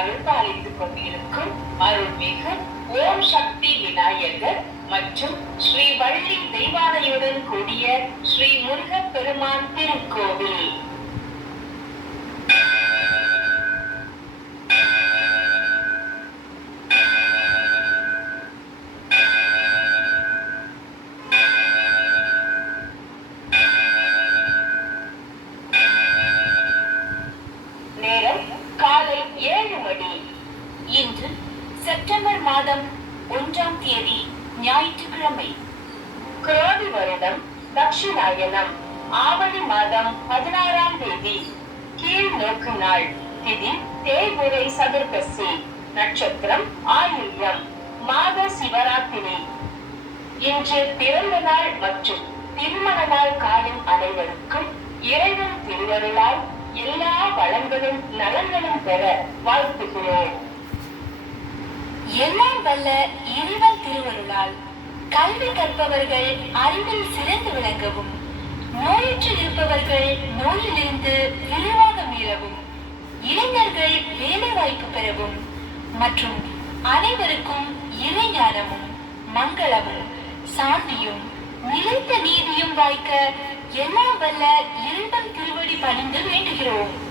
வீட்டில் அருள்பாலித்துக் கொண்டிருக்கும் அருள்மிகு ஓம் சக்தி விநாயகர் மற்றும் ஸ்ரீ வள்ளி தெய்வானையுடன் கூடிய ஸ்ரீ முருகப் பெருமான் திருக்கோவில். காலை ஏழு மணி. இன்று செப்டம்பர் மாதம் ஒன்றாம் தேதி ஞாயிற்றுக்கிழமை. குரோதி வருடம் தட்சிணாயனம். ஆவணி மாதம் பதினாறாம் தேதி. கீழ் நோக்கு நாள். திதி தேய்புரை சதுர்தசி நட்சத்திரம் ஆயுள்யம் மாத சிவராத்திரி. இன்று பிறந்த நாள் மற்றும் திருமண நாள் காணும் அனைவருக்கும் இறைவன் திருவருளால் எல்லா வளங்களும் நலன்களும் பெற வாழ்த்துகிறோம். எல்லாம் வல்ல இறைவன் திருவருளால் கல்வி கற்பவர்கள் அறிவில் சிறந்து விளங்கவும் நோயுற்று இருப்பவர்கள் நோயிலிருந்து விரைவாக மீளவும் இளைஞர்கள் வேலை வாய்ப்பு பெறவும் மற்றும் அனைவருக்கும் இளைஞானமும் மங்களமும் சாந்தியும் நிலைத்த நீதியும் வாய்க்க எல்லாம் வல்ல இறைவன் திருவடி பணிந்து Thank.